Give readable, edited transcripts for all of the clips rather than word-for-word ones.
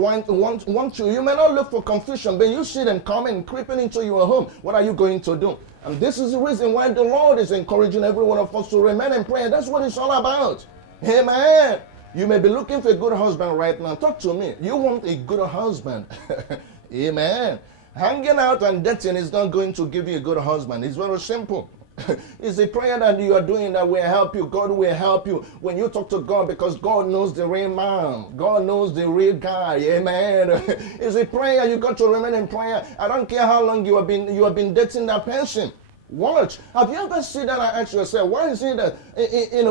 want you. You may not look for confusion, but you see them coming, creeping into your home. What are you going to do? And this is the reason why the Lord is encouraging every one of us to remain in prayer. That's what it's all about. Amen. You may be looking for a good husband right now. Talk to me. You want a good husband. Amen. Hanging out and dating is not going to give you a good husband. It's very simple. It's a prayer that you are doing that will help you. God will help you when you talk to God, because God knows the real man. God knows the real guy. Amen. It's a prayer. You got to remain in prayer. I don't care how long you have been dating that person. Watch. Have you ever seen that and ask yourself, why is it that,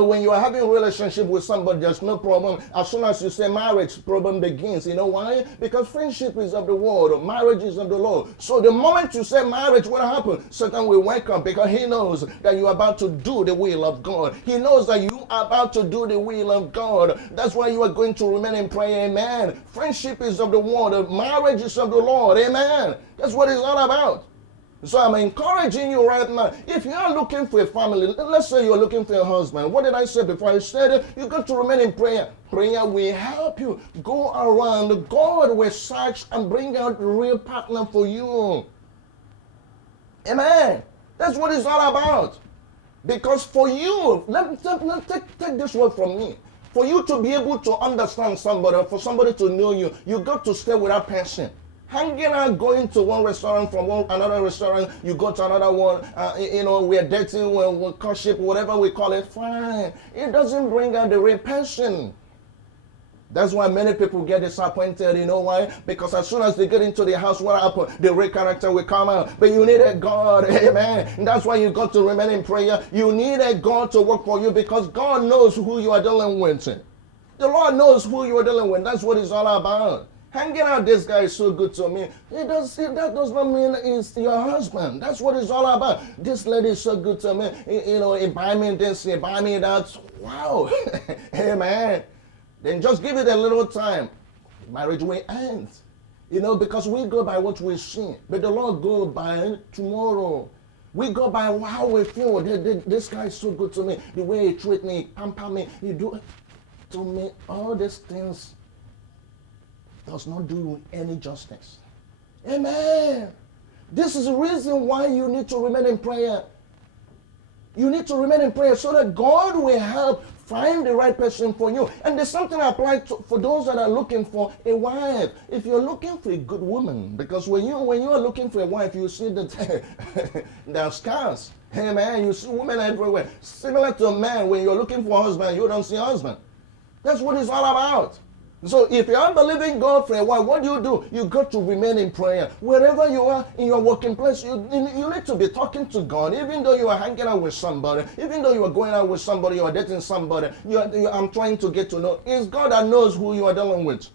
when you are having a relationship with somebody, there's no problem. As soon as you say marriage, problem begins. You know why? Because friendship is of the world, marriage is of the Lord. So the moment you say marriage, what happens? Satan will wake up, because he knows that you are about to do the will of God. He knows that you are about to do the will of God. That's why you are going to remain in prayer. Amen. Friendship is of the world, marriage is of the Lord. Amen. That's what it's all about. So I'm encouraging you right now. If you are looking for a family, let's say you're looking for a husband. What did I say before? I said you got to remain in prayer. Prayer will help you go around. God will search and bring out the real partner for you. Amen. That's what it's all about. Because for you, take this word from me. For you to be able to understand somebody, for somebody to know you, you got to stay with that person. Hanging out, going to one restaurant from another restaurant, you go to another one, we're dating, we're courtship, whatever we call it, fine. It doesn't bring out the real person. That's why many people get disappointed. You know why? Because as soon as they get into the house, what happens? The real character will come out. But you need a God. Amen. And that's why you got to remain in prayer. You need a God to work for you, because God knows who you are dealing with. The Lord knows who you are dealing with. That's what it's all about. Hanging out, this guy is so good to me. That does not mean it's your husband. That's what it's all about. This lady is so good to me. He buy me this, he buy me that. Wow. Amen. Then just give it a little time. Marriage will end. Because we go by what we see. But the Lord go by tomorrow. We go by how we feel. This guy is so good to me. The way he treat me, pamper me, he do to me all these things. Does not do any justice. Amen. This is the reason why you need to remain in prayer. You need to remain in prayer so that God will help find the right person for you. And there's something applied for those that are looking for a wife. If you're looking for a good woman, because when you are looking for a wife, you see that there are scars. Amen. You see women everywhere. Similar to a man, when you're looking for a husband, you don't see a husband. That's what it's all about. So if you are believing God for a while, what do? You got to remain in prayer. Wherever you are in your working place, you need to be talking to God. Even though you are hanging out with somebody, even though you are going out with somebody, you are dating somebody, I'm trying to get to know. It's God that knows who you are dealing with.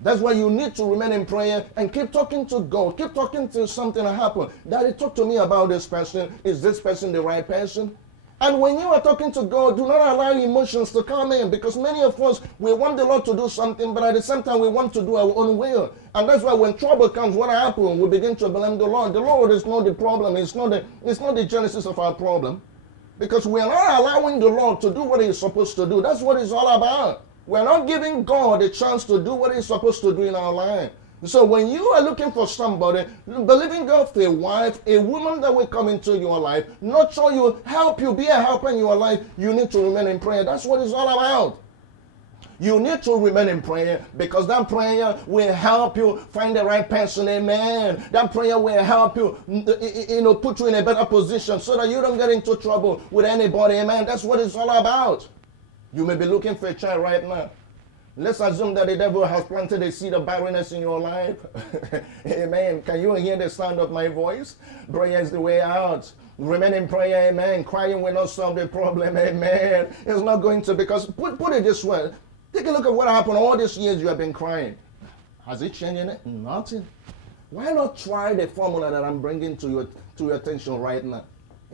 That's why you need to remain in prayer and keep talking to God. Keep talking till something happen. Daddy, talk to me about this person. Is this person the right person? And when you are talking to God, do not allow emotions to come in, because many of us, we want the Lord to do something, but at the same time, we want to do our own will. And that's why when trouble comes, what happens? We begin to blame the Lord. The Lord is not the problem. It's not the genesis of our problem, because we are not allowing the Lord to do what He's supposed to do. That's what it's all about. We're not giving God a chance to do what He's supposed to do in our life. So when you are looking for somebody, believing God for a wife, a woman that will come into your life, not sure you help you, be a helper in your life, you need to remain in prayer. That's what it's all about. You need to remain in prayer, because that prayer will help you find the right person. Amen. That prayer will help you, put you in a better position so that you don't get into trouble with anybody. Amen. That's what it's all about. You may be looking for a child right now. Let's assume that the devil has planted a seed of barrenness in your life. Amen. Can you hear the sound of my voice? Prayer is the way out. Remain in prayer. Amen. Crying will not solve the problem. Amen. It's not going to, because put it this way. Take a look at what happened all these years you have been crying. Has it changed anything? Nothing. Why not try the formula that I'm bringing to your attention right now?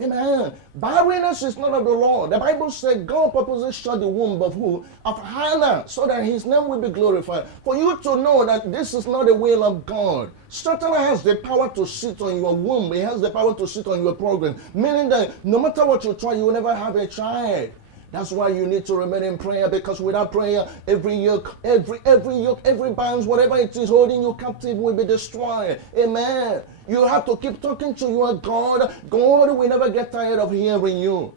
Amen. Barrenness is not of the Lord. The Bible said God purposely shut the womb of who? Of Hannah, so that His name will be glorified. For you to know that this is not the will of God. Satan has the power to sit on your womb. He has the power to sit on your program. Meaning that no matter what you try, you will never have a child. That's why you need to remain in prayer, because without prayer, every yoke, every bonds, whatever it is holding you captive will be destroyed. Amen. You have to keep talking to your God. God will never get tired of hearing you.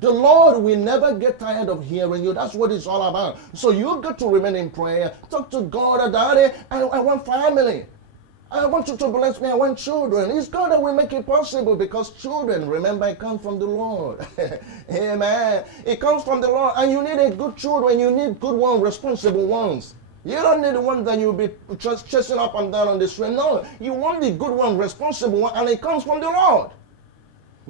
The Lord will never get tired of hearing you. That's what it's all about. So you got to remain in prayer. Talk to God. Daddy, I want family. I want you to bless me. I want children. It's God that will make it possible, because children, remember, it comes from the Lord. Amen. It comes from the Lord. And you need a good children. You need good ones, responsible ones. You don't need the ones that you'll be just chasing up and down on the street. No, you want the good one, responsible one, and it comes from the Lord.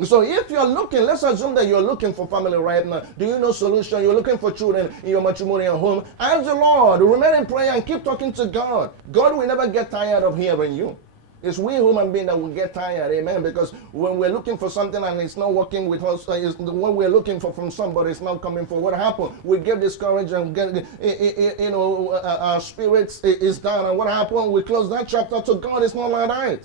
So if you're looking, let's assume that you're looking for family right now. Do you know solution? You're looking for children in your matrimonial home. Ask the Lord. Remain in prayer and keep talking to God. God will never get tired of hearing you. It's we human beings that will get tired, amen, because when we're looking for something and it's not working with us, what we're looking for from somebody is not coming for. What happened? We get discouraged and get, our spirits is down. And what happened? We close that chapter. To God, it's not like that.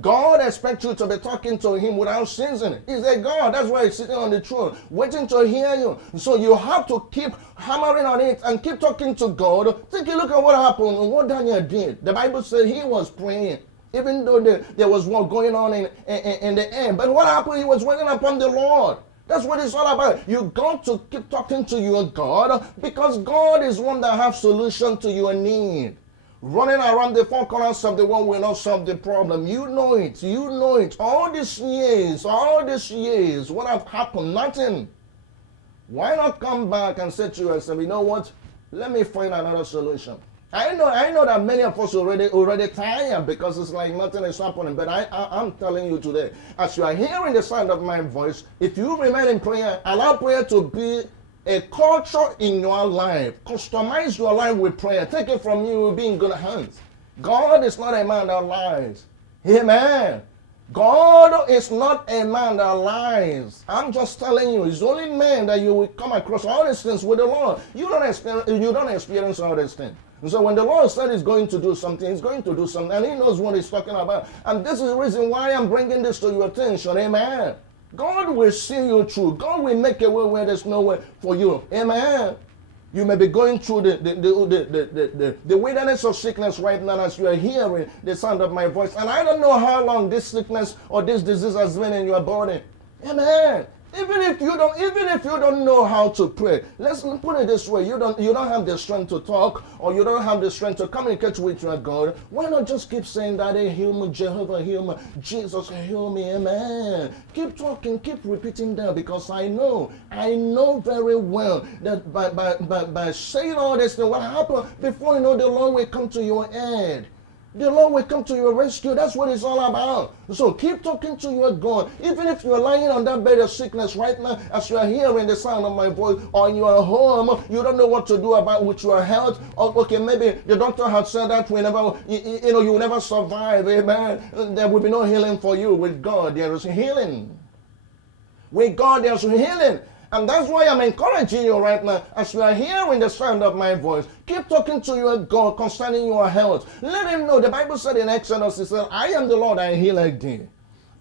God expects you to be talking to him without ceasing. He's a God. That's why he's sitting on the throne, waiting to hear you. So you have to keep hammering on it and keep talking to God. Take a look at what happened and what Daniel did. The Bible said he was praying, even though there was war going on in the air. But what happened? He was waiting upon the Lord. That's what it's all about. You got to keep talking to your God, because God is one that has solution to your need. Running around the four corners of the world will not solve the problem. You know it. You know it. All these years, what have happened? Nothing. Why not come back and say to yourself, you know what? Let me find another solution. I know that many of us already tired, because it's like nothing is happening. But I'm telling you today, as you are hearing the sound of my voice, if you remain in prayer, allow prayer to be a culture in your life. Customize your life with prayer. Take it from you, you will be in good hands. God is not a man that lies. Amen. God is not a man that lies. I'm just telling you, it's only man that you will come across all these things with the Lord. You don't experience all these things. And so when the Lord said he's going to do something, he's going to do something, and he knows what he's talking about. And this is the reason why I'm bringing this to your attention. Amen. God will see you through. God will make a way where there's no way for you. Amen. You may be going through the wilderness of sickness right now as you are hearing the sound of my voice. And I don't know how long this sickness or this disease has been in your body. Amen. Even if you don't know how to pray, let's put it this way: you don't have the strength to talk, or you don't have the strength to communicate with your God. Why not just keep saying, "Daddy, heal me, Jehovah, heal me, Jesus, heal me, amen." Keep talking, keep repeating that, because I know very well that by saying all this, what happened before you know, the Lord will come to your aid. The Lord will come to your rescue. That's what it's all about. So keep talking to your God. Even if you're lying on that bed of sickness right now, as you are hearing the sound of my voice, or you are home, you don't know what to do with your health. Or, okay, maybe the doctor has said that you will never survive. Amen. There will be no healing for you. With God, there is healing. With God, there's healing. And that's why I'm encouraging you right now, as you are hearing the sound of my voice. Keep talking to your God concerning your health. Let him know. The Bible said in Exodus, it said, I am the Lord, I heal thee.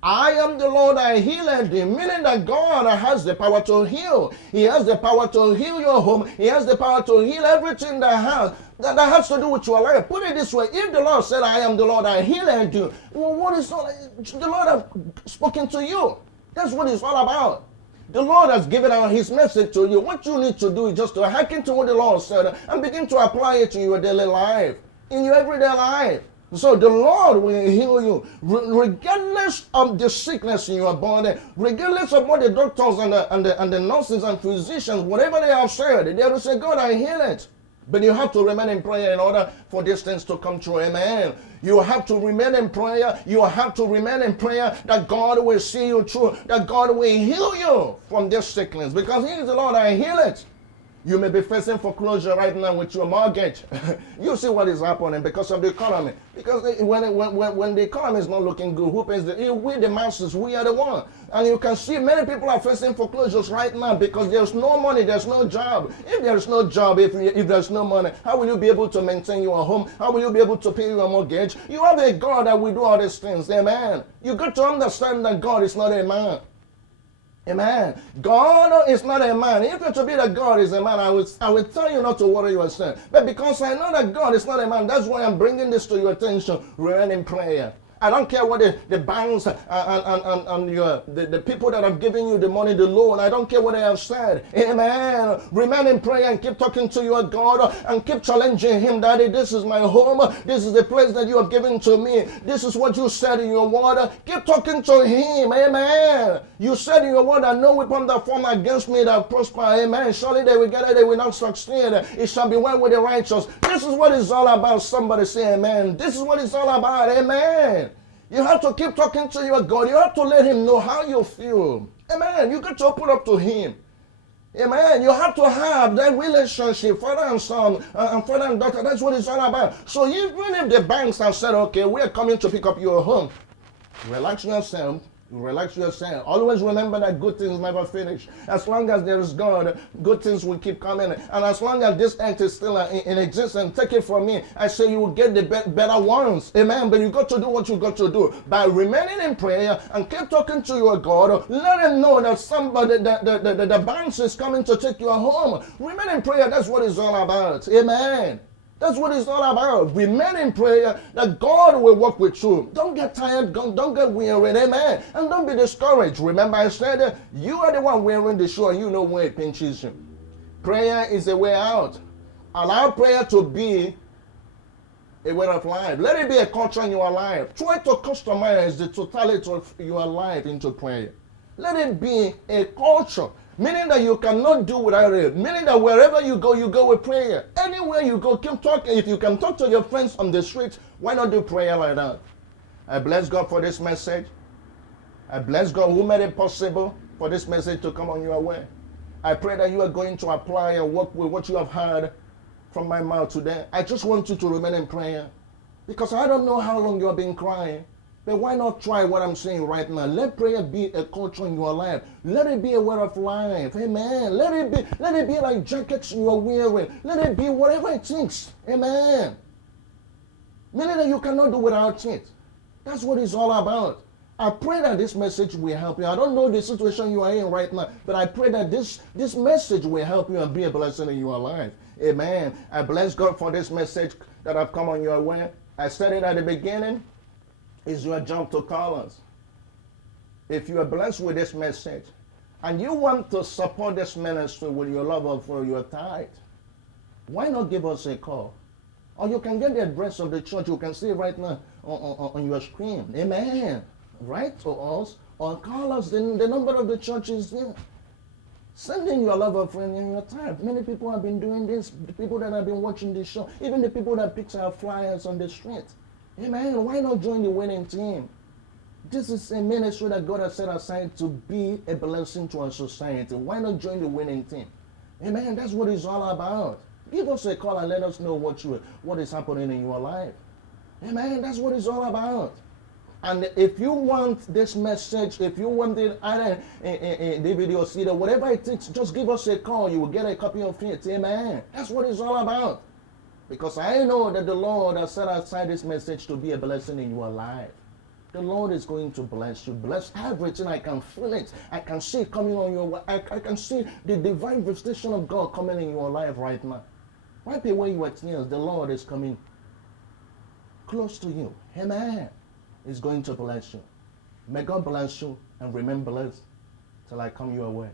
I am the Lord, I heal thee. Meaning that God has the power to heal. He has the power to heal your home. He has the power to heal everything that has to do with your life. Put it this way: if the Lord said, I am the Lord, I heal thee, well, what is all? The Lord has spoken to you. That's what it's all about. The Lord has given out his message to you. What you need to do is just to hearken to what the Lord said and begin to apply it in your daily life, in your everyday life. So the Lord will heal you regardless of the sickness in your body, regardless of what the doctors and the nurses and physicians, whatever they have said. They will say, God, I heal it. But you have to remain in prayer in order for these things to come true. Amen. You have to remain in prayer. You have to remain in prayer that God will see you through, that God will heal you from this sickness. Because he is the Lord, I heal it. You may be facing foreclosure right now with your mortgage. You see what is happening because of the economy. Because when the economy is not looking good, who pays we the masses, we are the one. And you can see many people are facing foreclosures right now because there's no money, there's no job. If there's no job, if there's no money, how will you be able to maintain your home? How will you be able to pay your mortgage? You have a God that will do all these things. Amen. You got to understand that God is not a man. Amen. God is not a man. If you're to be that God is a man, I will tell you not to worry yourself. But because I know that God is not a man, that's why I'm bringing this to your attention. Remain in prayer. I don't care what the banks and the people that have given you the money, the loan, I don't care what they have said. Amen. Remain in prayer and keep talking to your God and keep challenging him. Daddy, this is my home. This is the place that you have given to me. This is what you said in your word. Keep talking to him. Amen. You said in your word that no weapon that form against me that prosper. Amen. Surely they will get it. They will not succeed. It shall be well with the righteous. This is what it's all about. Somebody say amen. This is what it's all about. Amen. You have to keep talking to your God. You have to let him know how you feel. Amen. You got to open up to him. Amen. You have to have that relationship, father and son, and father and daughter. That's what it's all about. So even if the banks have said, okay, we're coming to pick up your home, relax yourself. Relax yourself. Always remember that good things never finish. As long as there is God, good things will keep coming. And as long as this earth is still in existence, take it from me, I say you will get the better ones. Amen. But you got to do what you got to do. By remaining in prayer and keep talking to your God, let him know that somebody, the bounce is coming to take you home. Remain in prayer. That's what it's all about. Amen. That's what it's all about. Remain in prayer that God will work with you. Don't get tired. Don't get weary. Amen. And don't be discouraged. Remember I said you are the one wearing the shoe and you know where it pinches you. Prayer is a way out. Allow prayer to be a way of life. Let it be a culture in your life. Try to customize the totality of your life into prayer. Let it be a culture. Meaning that you cannot do without it. Meaning that wherever you go with prayer. Anywhere you go, keep talking. If you can talk to your friends on the street, why not do prayer like that? I bless God for this message. I bless God who made it possible for this message to come on your way. I pray that you are going to apply and work with what you have heard from my mouth today. I just want you to remain in prayer. Because I don't know how long you have been crying. But why not try what I'm saying right now? Let prayer be a culture in your life. Let it be a way of life. Amen. Let it be like jackets you are wearing. Let it be whatever it takes. Amen. Meaning that you cannot do without it. That's what it's all about. I pray that this message will help you. I don't know the situation you are in right now, but I pray that this message will help you and be a blessing in your life. Amen. I bless God for this message that have come on your way. I said it at the beginning. It's your job to call us. If you are blessed with this message and you want to support this ministry with your love for your tithe, why not give us a call? Or you can get the address of the church. You can see it right now on your screen. Amen. Write to us or call us. The number of the church is there. Send in your love offering and your tithe. Many people have been doing this. The people that have been watching this show. Even the people that pick our flyers on the street. Amen. Why not join the winning team? This is a ministry that God has set aside to be a blessing to our society. Why not join the winning team? Amen. That's what it's all about. Give us a call and let us know what is happening in your life. Amen. That's what it's all about. And if you want this message, if you want it either in DVD or CD, whatever it takes, just give us a call. You will get a copy of it. Amen. That's what it's all about. Because I know that the Lord has set aside this message to be a blessing in your life. The Lord is going to bless you. Bless everything. I can feel it. I can see it coming on your way. I can see the divine visitation of God coming in your life right now. Wipe away your tears. The Lord is coming close to you. Amen. He's going to bless you. May God bless you and remain blessed till I come your way.